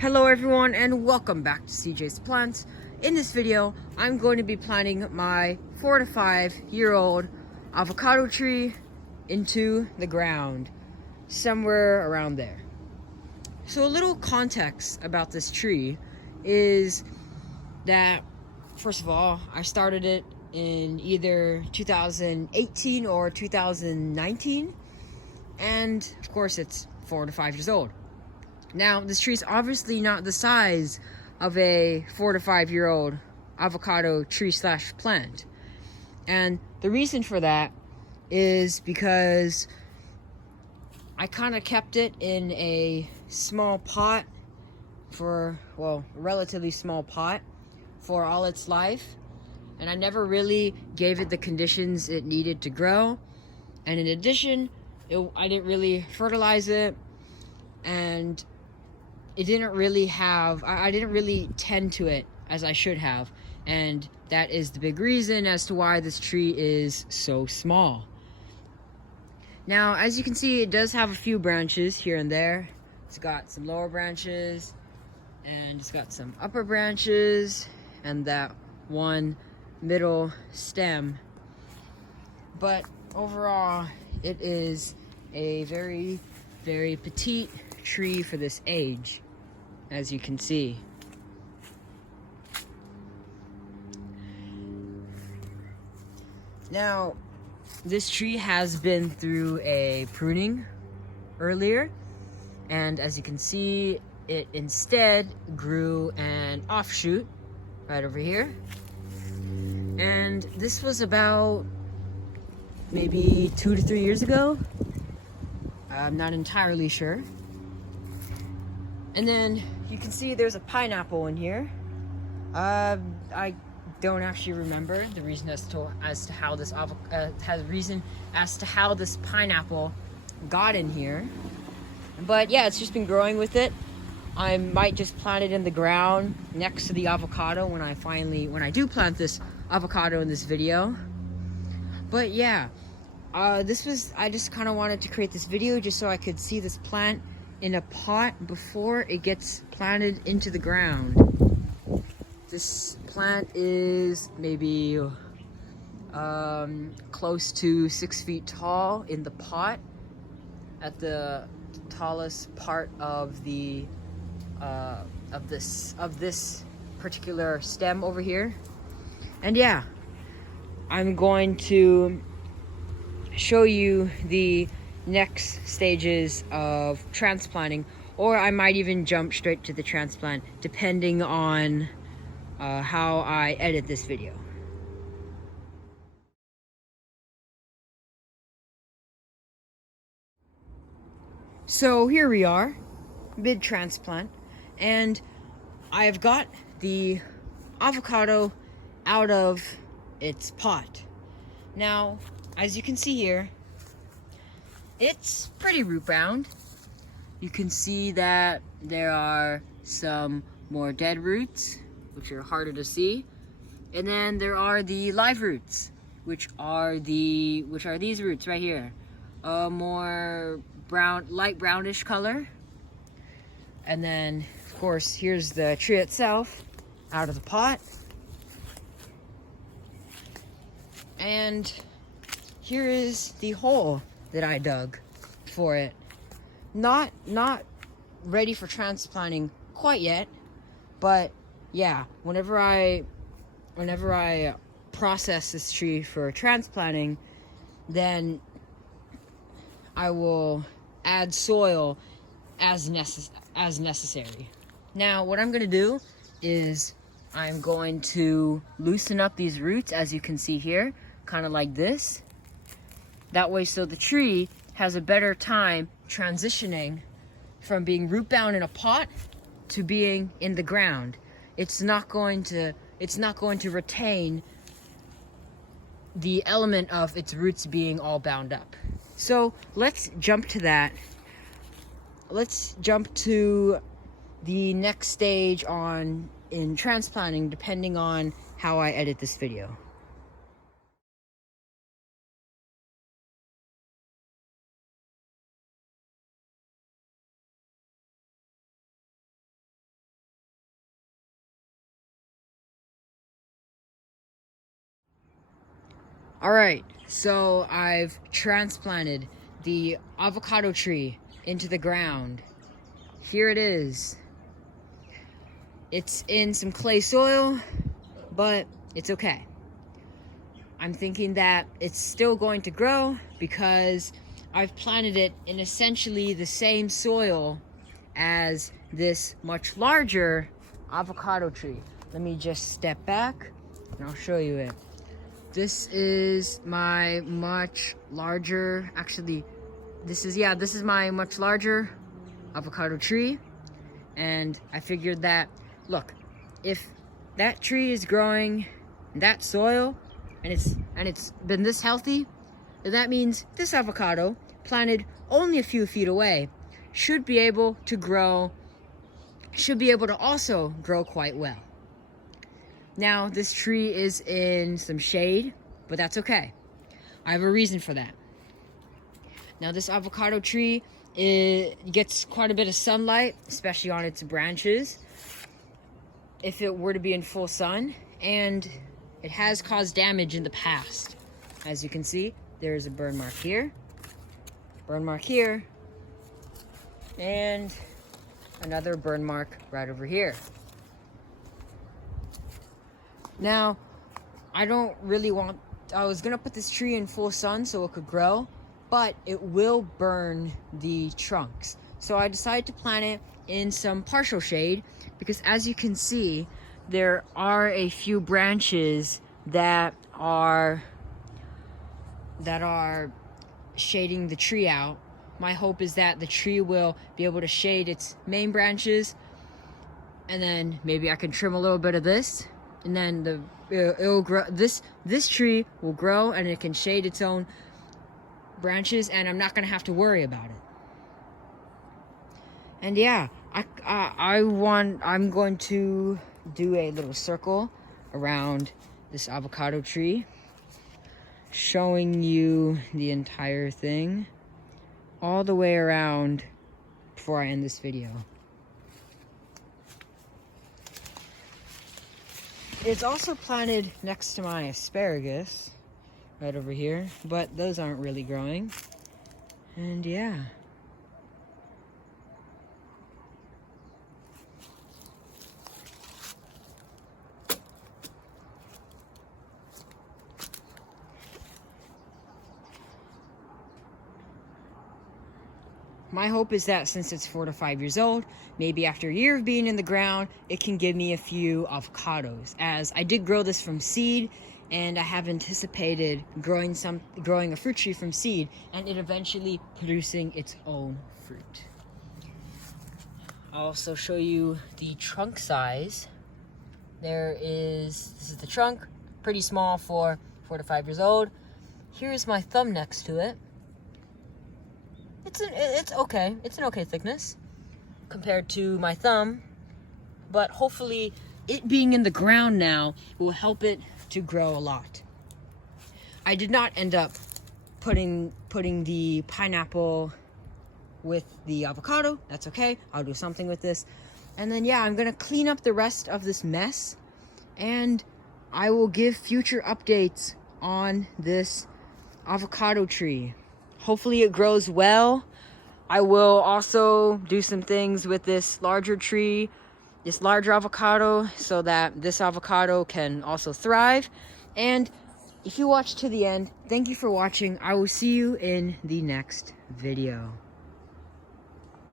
Hello everyone and welcome back to CJ's Plants. In this video, I'm going to be planting my 4 to 5 year old avocado tree into the ground, somewhere around there. So a little context about this tree is that, first of all, I started it in either 2018 or 2019, and of course it's 4 to 5 years old. Now, this tree is obviously not the size of a 4 to 5 year old avocado tree slash plant. And the reason for that is because I kind of kept it in a small pot a relatively small pot for all its life. And I never really gave it the conditions it needed to grow. And in addition, I didn't really fertilize it. And it didn't really have, I didn't really tend to it as I should have. And that is the big reason as to why this tree is so small. Now, as you can see, it does have a few branches here and there. It's got some lower branches, and it's got some upper branches, and that one middle stem. But overall, it is a very, very petite tree for this age, as you can see. Now, this tree has been through a pruning earlier, and as you can see, it instead grew an offshoot right over here. And this was about maybe 2 to 3 years ago. I'm not entirely sure. And then you can see there's a pineapple in here. I don't actually remember the reason as to how this pineapple got in here. But yeah, it's just been growing with it. I might just plant it in the ground next to the avocado when I do plant this avocado in this video. But yeah, I just kind of wanted to create this video just so I could see this plant in a pot before it gets planted into the ground. This plant is maybe close to 6 feet tall in the pot, at the tallest part of the of this particular stem over here. And yeah, I'm going to show you the next stages of transplanting, or I might even jump straight to the transplant depending on how I edit this video. So here we are, mid-transplant, and I've got the avocado out of its pot. Now, as you can see here, it's pretty root bound. You can see that there are some more dead roots, which are harder to see. And then there are the live roots, which are these roots right here. More light brownish color. And then, of course, here's the tree itself out of the pot. And here is the hole that I dug for it. Not ready for transplanting quite yet, but yeah, whenever I process this tree for transplanting, then I will add soil as necessary. Now, what I'm gonna do is I'm going to loosen up these roots, as you can see here, kind of like this. That way, so the tree has a better time transitioning from being root bound in a pot to being in the ground. It's not going to retain the element of its roots being all bound up. So let's jump to that. Let's jump to the next stage in transplanting, depending on how I edit this video. All right, so I've transplanted the avocado tree into the ground. Here it is. It's in some clay soil, but it's okay. I'm thinking that it's still going to grow because I've planted it in essentially the same soil as this much larger avocado tree. Let me just step back and I'll show you it. This is my much larger, actually, this is my much larger avocado tree. And I figured that, look, if that tree is growing in that soil and it's been this healthy, then that means this avocado, planted only a few feet away, should be able to also grow quite well. Now, this tree is in some shade, but that's okay. I have a reason for that. Now, this avocado tree, it gets quite a bit of sunlight, especially on its branches, if it were to be in full sun, and it has caused damage in the past. As you can see, there's a burn mark here, and another burn mark right over here. Now, I was gonna put this tree in full sun so it could grow, but it will burn the trunks. So I decided to plant it in some partial shade because, as you can see, there are a few branches that are shading the tree out. My hope is that the tree will be able to shade its main branches, and then maybe I can trim a little bit of this, and then it'll grow. This tree will grow and it can shade its own branches, and I'm not gonna have to worry about it. And yeah, I'm going to do a little circle around this avocado tree, showing you the entire thing all the way around before I end this video. It's also planted next to my asparagus right over here, but those aren't really growing. And yeah. My hope is that since it's 4 to 5 years old, maybe after a year of being in the ground, it can give me a few avocados, as I did grow this from seed, and I have anticipated growing a fruit tree from seed and it eventually producing its own fruit. I'll also show you the trunk size. This is the trunk, pretty small for 4 to 5 years old. Here's my thumb next to it. It's okay. It's an okay thickness compared to my thumb, but hopefully it being in the ground now will help it to grow a lot. I did not end up putting the pineapple with the avocado. That's okay. I'll do something with this. And then yeah, I'm gonna clean up the rest of this mess, and I will give future updates on this avocado tree. Hopefully it grows well. I will also do some things with this larger tree, this larger avocado, so that this avocado can also thrive. And if you watch to the end, thank you for watching. I will see you in the next video.